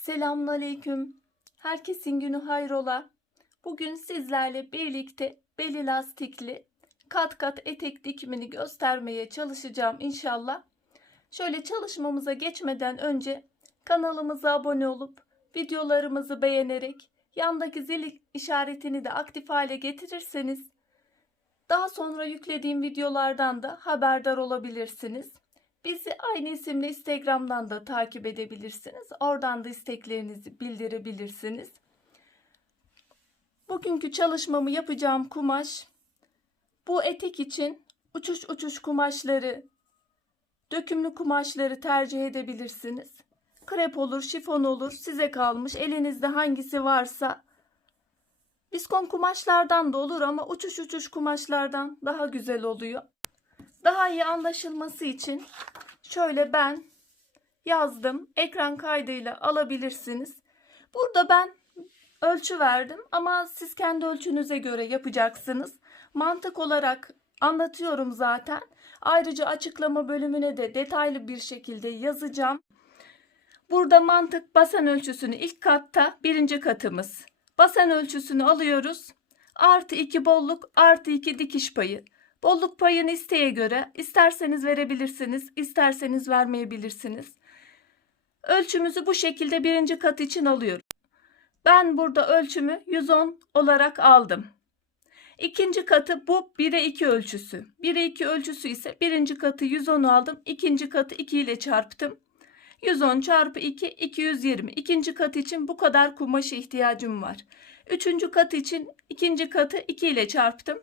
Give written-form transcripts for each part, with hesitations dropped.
Selamünaleyküm. Herkesin günü hayrola. Bugün sizlerle birlikte beli lastikli kat kat etek dikimini göstermeye çalışacağım inşallah. Şöyle çalışmamıza geçmeden önce kanalımıza abone olup videolarımızı beğenerek yandaki zil işaretini de aktif hale getirirseniz daha sonra yüklediğim videolardan da haberdar olabilirsiniz. Bizi aynı isimle Instagram'dan da takip edebilirsiniz. Oradan da isteklerinizi bildirebilirsiniz. Bugünkü çalışmamı yapacağım kumaş, bu etek için uçuş kumaşları, dökümlü kumaşları tercih edebilirsiniz. Krep olur, şifon olur, size kalmış. Elinizde hangisi varsa. Viskon kumaşlardan da olur ama uçuş kumaşlardan daha güzel oluyor. Daha iyi anlaşılması için şöyle ben yazdım. Ekran kaydıyla alabilirsiniz. Burada ben ölçü verdim ama siz kendi ölçünüze göre yapacaksınız. Mantık olarak anlatıyorum zaten. Ayrıca açıklama bölümüne de detaylı bir şekilde yazacağım. Burada mantık basen ölçüsünü ilk katta birinci katımız. Basen ölçüsünü alıyoruz. Artı 2 bolluk artı 2 dikiş payı. Bolluk payını isteğe göre isterseniz verebilirsiniz, isterseniz vermeyebilirsiniz. Ölçümüzü bu şekilde birinci kat için alıyorum. Ben burada ölçümü 110 olarak aldım. İkinci katı bu 1'e 2 ölçüsü. 1'e 2 ölçüsü ise birinci katı 110'u aldım. İkinci katı 2 ile çarptım. 110 çarpı 2 220. İkinci kat için bu kadar kumaşa ihtiyacım var. Üçüncü kat için ikinci katı 2 ile çarptım.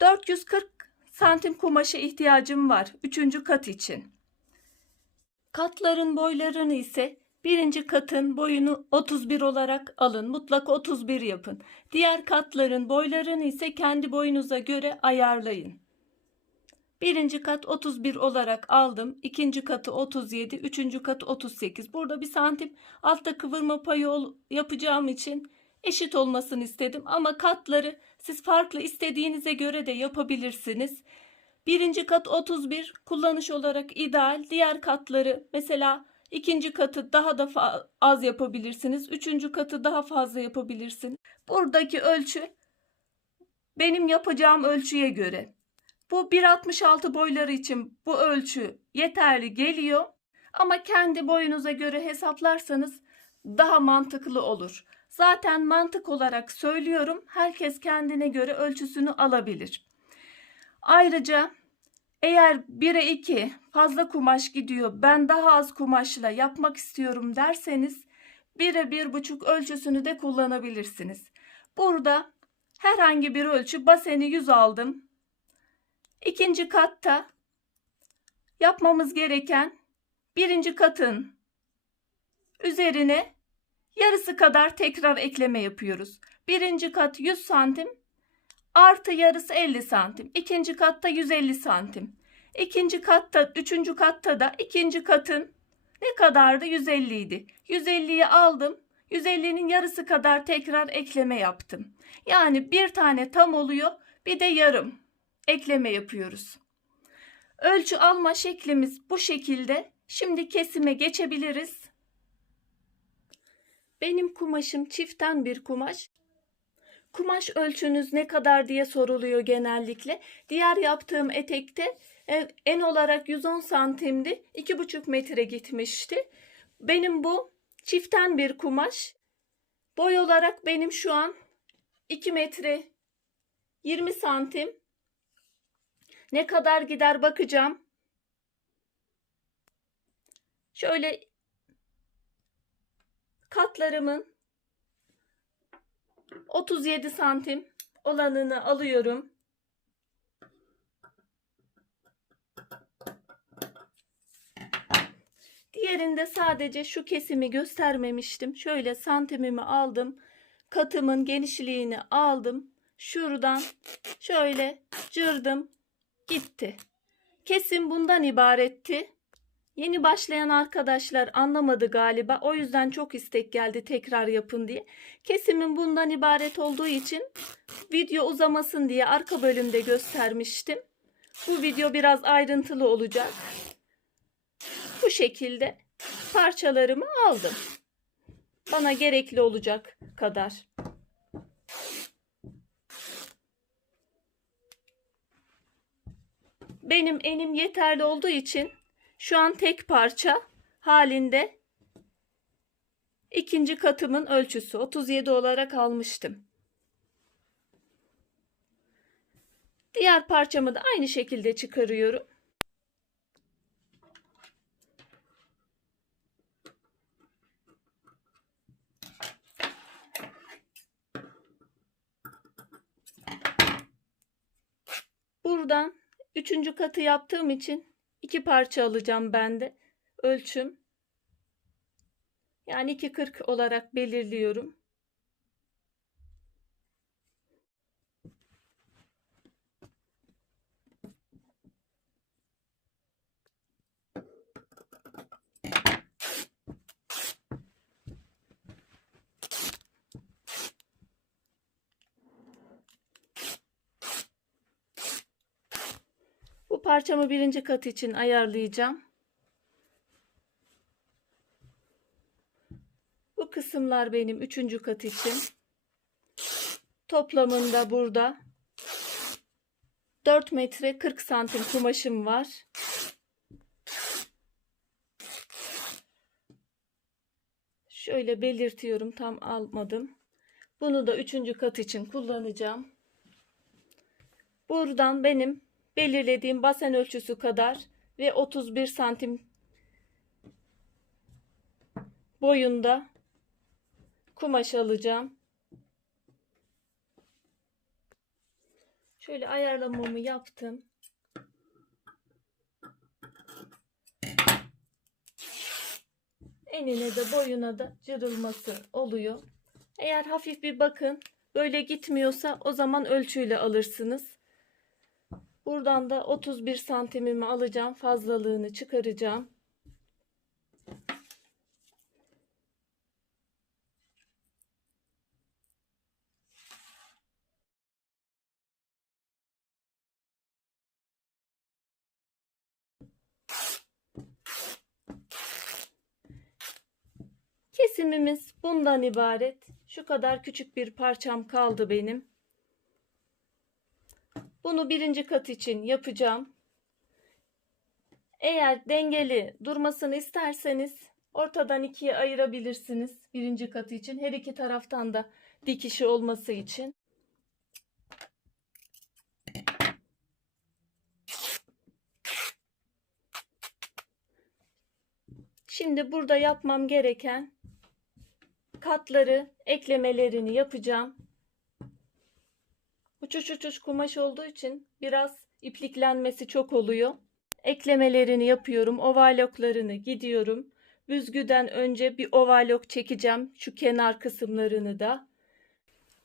440 santim kumaşa ihtiyacım var. Üçüncü kat için. Katların boylarını ise birinci katın boyunu 31 olarak alın. Mutlaka 31 yapın. Diğer katların boylarını ise kendi boyunuza göre ayarlayın. Birinci kat 31 olarak aldım. İkinci katı 37. Üçüncü katı 38. Burada bir santim altta kıvırma payı yapacağım için eşit olmasını istedim. Ama katları siz farklı istediğinize göre de yapabilirsiniz. Birinci kat 31 kullanış olarak ideal. Diğer katları mesela ikinci katı daha da az yapabilirsiniz. Üçüncü katı daha fazla yapabilirsiniz. Buradaki ölçü benim yapacağım ölçüye göre. Bu 1.66 boyları için bu ölçü yeterli geliyor. Ama kendi boyunuza göre hesaplarsanız daha mantıklı olur. Zaten mantık olarak söylüyorum. Herkes kendine göre ölçüsünü alabilir. Ayrıca eğer 1'e 2 fazla kumaş gidiyor, ben daha az kumaşla yapmak istiyorum derseniz 1'e 1,5 ölçüsünü de kullanabilirsiniz. Burada herhangi bir ölçü, baseni 100 aldım. İkinci katta yapmamız gereken birinci katın üzerine yarısı kadar tekrar ekleme yapıyoruz. Birinci kat 100 santim artı yarısı 50 santim. İkinci katta 150 santim. İkinci katta, üçüncü katta da ikinci katın ne kadardı? 150 idi. 150'yi aldım. 150'nin yarısı kadar tekrar ekleme yaptım. Yani bir tane tam oluyor, bir de yarım ekleme yapıyoruz. Ölçü alma şeklimiz bu şekilde. Şimdi kesime geçebiliriz. Benim kumaşım çiften bir kumaş. Kumaş ölçünüz ne kadar diye soruluyor genellikle. Diğer yaptığım etekte en olarak 110 santimdi. 2,5 metre gitmişti. Benim bu çiften bir kumaş. Boy olarak benim şu an 2 metre 20 santim. Ne kadar gider bakacağım. Şöyle katlarımın 37 santim olanını alıyorum. Diğerinde sadece şu kesimi göstermemiştim. Şöyle santimimi aldım. Katımın genişliğini aldım. Şuradan şöyle cırdım. Gitti. Kesim bundan ibaretti. Yeni başlayan arkadaşlar anlamadı galiba. O yüzden çok istek geldi tekrar yapın diye. Kesimin bundan ibaret olduğu için video uzamasın diye arka bölümde göstermiştim. Bu video biraz ayrıntılı olacak. Bu şekilde parçalarımı aldım. Bana gerekli olacak kadar. Benim enim yeterli olduğu için şu an tek parça halinde ikinci katımın ölçüsü 37 olarak almıştım. Diğer parçamı da aynı şekilde çıkarıyorum. Buradan üçüncü katı yaptığım için iki parça alacağım ben de. Ölçüm. Yani 2,40 olarak belirliyorum. Bu parçamı birinci kat için ayarlayacağım. Bu kısımlar benim üçüncü kat için. Toplamında burada 4 metre 40 santim kumaşım var. Şöyle belirtiyorum, tam almadım. Bunu da üçüncü kat için kullanacağım. Buradan benim belirlediğim basen ölçüsü kadar ve 31 santim boyunda kumaş alacağım. Şöyle ayarlamamı yaptım. Enine de boyuna da cırılması oluyor. Eğer hafif bir bakın böyle gitmiyorsa o zaman ölçüyle alırsınız. Buradan da 31 santimimi alacağım. Fazlalığını çıkaracağım. Kesimimiz bundan ibaret. Şu kadar küçük bir parçam kaldı benim. Bunu birinci kat için yapacağım. Eğer dengeli durmasını isterseniz ortadan ikiye ayırabilirsiniz birinci katı için. Her iki taraftan da dikişi olması için. Şimdi burada yapmam gereken katları eklemelerini yapacağım. Uçuş uçuş kumaş olduğu için biraz ipliklenmesi çok oluyor. Eklemelerini yapıyorum. Overlocklarını gidiyorum. Büzgüden önce bir overlock çekeceğim. Şu kenar kısımlarını da.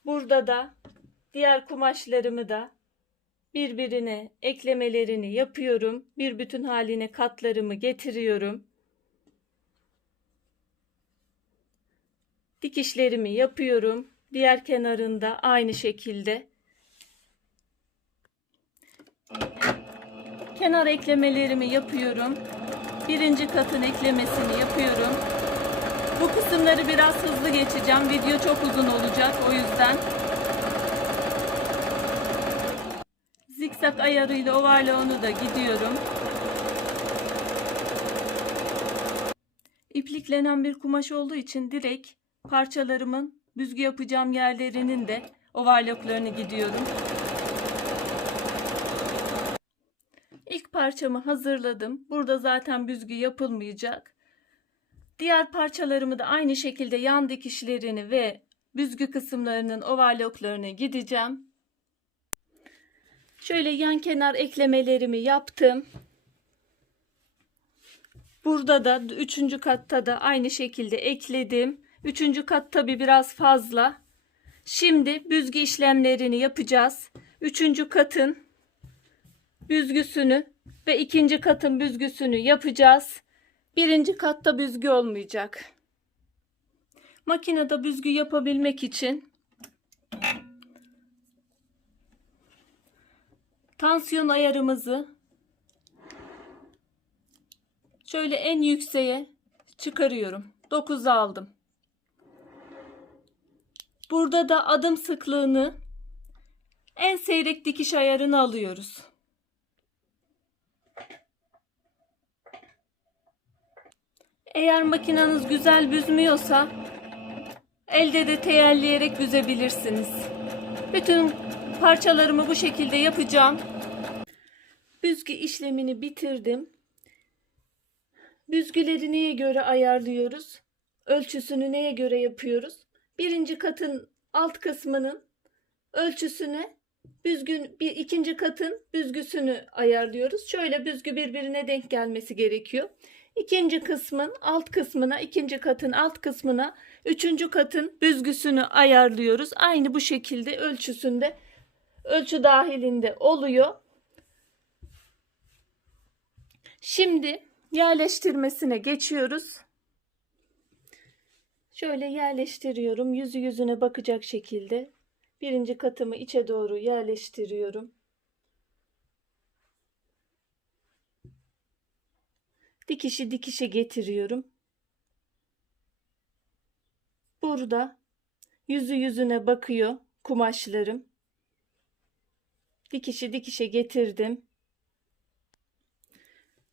Burada da diğer kumaşlarımı da birbirine eklemelerini yapıyorum. Bir bütün haline katlarımı getiriyorum. Dikişlerimi yapıyorum. Diğer kenarında aynı şekilde. Kenar eklemelerimi yapıyorum. Birinci katın eklemesini yapıyorum. Bu kısımları biraz hızlı geçeceğim. Video çok uzun olacak o yüzden. Zikzak ayarıyla overlock'unu da gidiyorum. İpliklenen bir kumaş olduğu için direkt parçalarımın büzgü yapacağım yerlerinin de overlocklarını gidiyorum. İlk parçamı hazırladım. Burada zaten büzgü yapılmayacak. Diğer parçalarımı da aynı şekilde yan dikişlerini ve büzgü kısımlarının overlocklarını gideceğim. Şöyle yan kenar eklemelerimi yaptım. Burada da üçüncü katta da aynı şekilde ekledim. Üçüncü kat tabi biraz fazla. Şimdi büzgü işlemlerini yapacağız. Üçüncü katın büzgüsünü ve ikinci katın büzgüsünü yapacağız. Birinci katta büzgü olmayacak. Makinede büzgü yapabilmek için tansiyon ayarımızı şöyle en yükseğe çıkarıyorum. 9'a aldım. Burada da adım sıklığını en seyrek dikiş ayarını alıyoruz. Eğer makineniz güzel büzmüyorsa elde de teyelleyerek büzebilirsiniz. Bütün parçalarımı bu şekilde yapacağım. Büzgü işlemini bitirdim. Büzgüleri neye göre ayarlıyoruz? Ölçüsünü neye göre yapıyoruz? Birinci katın alt kısmının ölçüsüne ikinci katın büzgüsünü ayarlıyoruz. Şöyle büzgü birbirine denk gelmesi gerekiyor. İkinci kısmın alt kısmına, ikinci katın alt kısmına, üçüncü katın büzgüsünü ayarlıyoruz. Aynı bu şekilde ölçü dahilinde oluyor. Şimdi yerleştirmesine geçiyoruz. Şöyle yerleştiriyorum. Yüzü yüzüne bakacak şekilde. Birinci katımı içe doğru yerleştiriyorum. Dikişi dikişe getiriyorum. Burada yüzü yüzüne bakıyor kumaşlarım. Dikişi dikişe getirdim.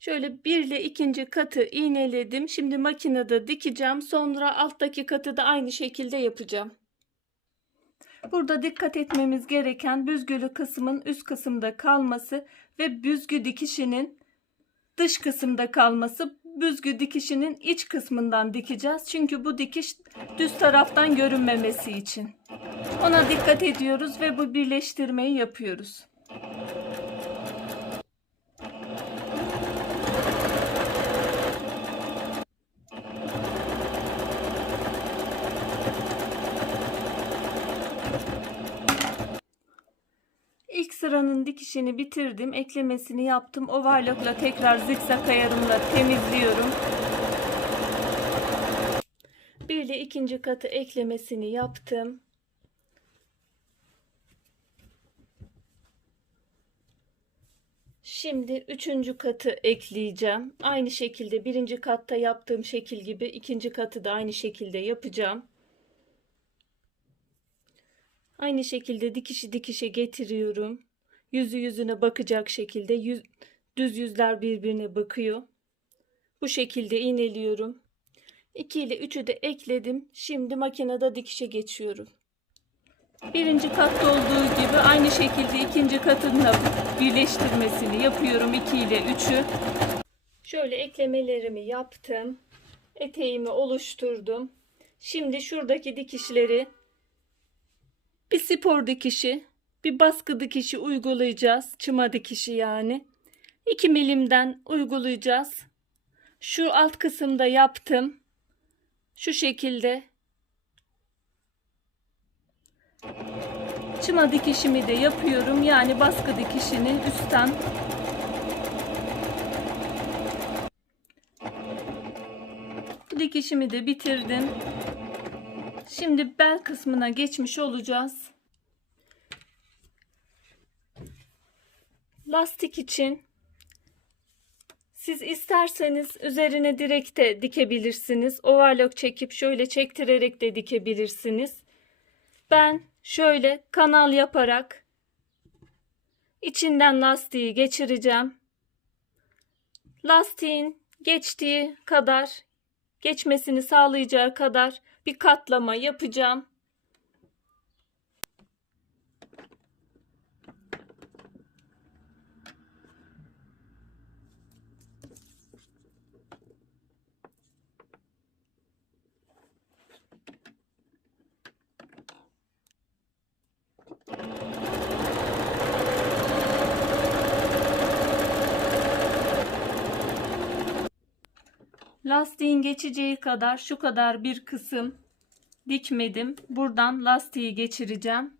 Şöyle bir ile ikinci katı iğneledim. Şimdi makinede dikeceğim. Sonra alttaki katı da aynı şekilde yapacağım. Burada dikkat etmemiz gereken büzgülü kısmın üst kısımda kalması ve büzgü dikişinin dış kısımda kalması. Büzgü dikişinin iç kısmından dikeceğiz. Çünkü bu dikiş düz taraftan görünmemesi için. Ona dikkat ediyoruz ve bu birleştirmeyi yapıyoruz. İlk sıranın dikişini bitirdim. Eklemesini yaptım. Overlock'la tekrar zikzak ayarımla temizliyorum. Bir ile ikinci katı eklemesini yaptım. Şimdi üçüncü katı ekleyeceğim. Aynı şekilde birinci katta yaptığım şekil gibi ikinci katı da aynı şekilde yapacağım. Aynı şekilde dikişi dikişe getiriyorum. Yüzü yüzüne bakacak şekilde düz yüzler birbirine bakıyor. Bu şekilde iğneliyorum. 2 ile 3'ü de ekledim. Şimdi makinede dikişe geçiyorum. Birinci katta olduğu gibi aynı şekilde ikinci katın da birleştirmesini yapıyorum. 2 ile 3'ü. Şöyle eklemelerimi yaptım. Eteğimi oluşturdum. Şimdi şuradaki dikişleri bir spor dikişi, bir baskı dikişi uygulayacağız. Çıma dikişi yani. 2 milimden uygulayacağız. Şu alt kısımda yaptım. Şu şekilde. Çıma dikişimi de yapıyorum. Yani baskı dikişini üstten. Dikişimi de bitirdim. Şimdi bel kısmına geçmiş olacağız. Lastik için siz isterseniz üzerine direkt de dikebilirsiniz. Overlock çekip şöyle çektirerek de dikebilirsiniz. Ben şöyle kanal yaparak içinden lastiği geçireceğim. Lastiğin geçtiği kadar, geçmesini sağlayacağı kadar bir katlama yapacağım. Lastiğin geçeceği kadar şu kadar bir kısım dikmedim. Buradan lastiği geçireceğim.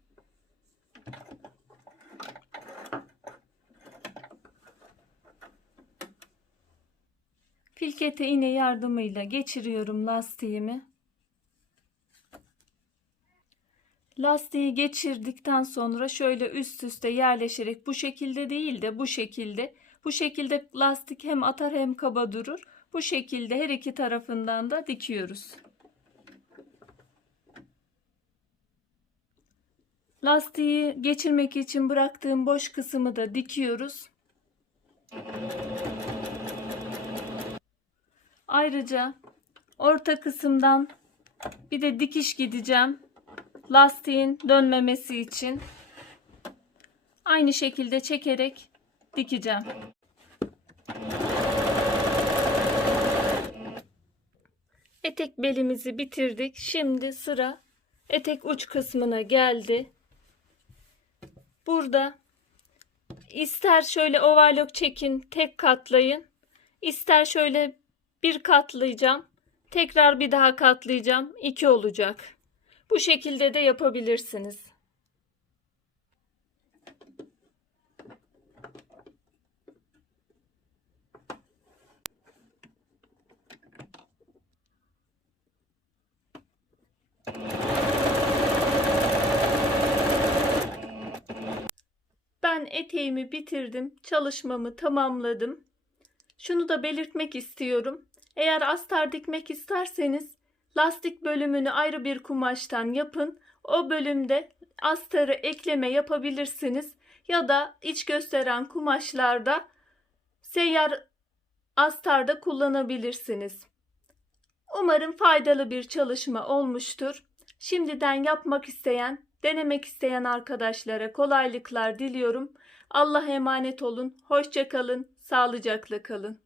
Filkete iğne yardımıyla geçiriyorum lastiğimi. Lastiği geçirdikten sonra şöyle üst üste yerleşerek bu şekilde değil de bu şekilde lastik hem atar hem kaba durur. Bu şekilde her iki tarafından da dikiyoruz. Lastiği geçirmek için bıraktığım boş kısmı da dikiyoruz. Ayrıca orta kısımdan bir de dikiş gideceğim. Lastiğin dönmemesi için. Aynı şekilde çekerek dikeceğim. Etek belimizi bitirdik. Şimdi sıra etek uç kısmına geldi. Burada ister şöyle overlock çekin, tek katlayın. İster şöyle bir katlayacağım. Tekrar bir daha katlayacağım. 2 olacak. Bu şekilde de yapabilirsiniz. Ben eteğimi bitirdim. Çalışmamı tamamladım. Şunu da belirtmek istiyorum. Eğer astar dikmek isterseniz lastik bölümünü ayrı bir kumaştan yapın. O bölümde astarı ekleme yapabilirsiniz. Ya da iç gösteren kumaşlarda seyyar astar da kullanabilirsiniz. Umarım faydalı bir çalışma olmuştur. Şimdiden yapmak isteyen, denemek isteyen arkadaşlara kolaylıklar diliyorum. Allah'a emanet olun. Hoşça kalın, sağlıcakla kalın.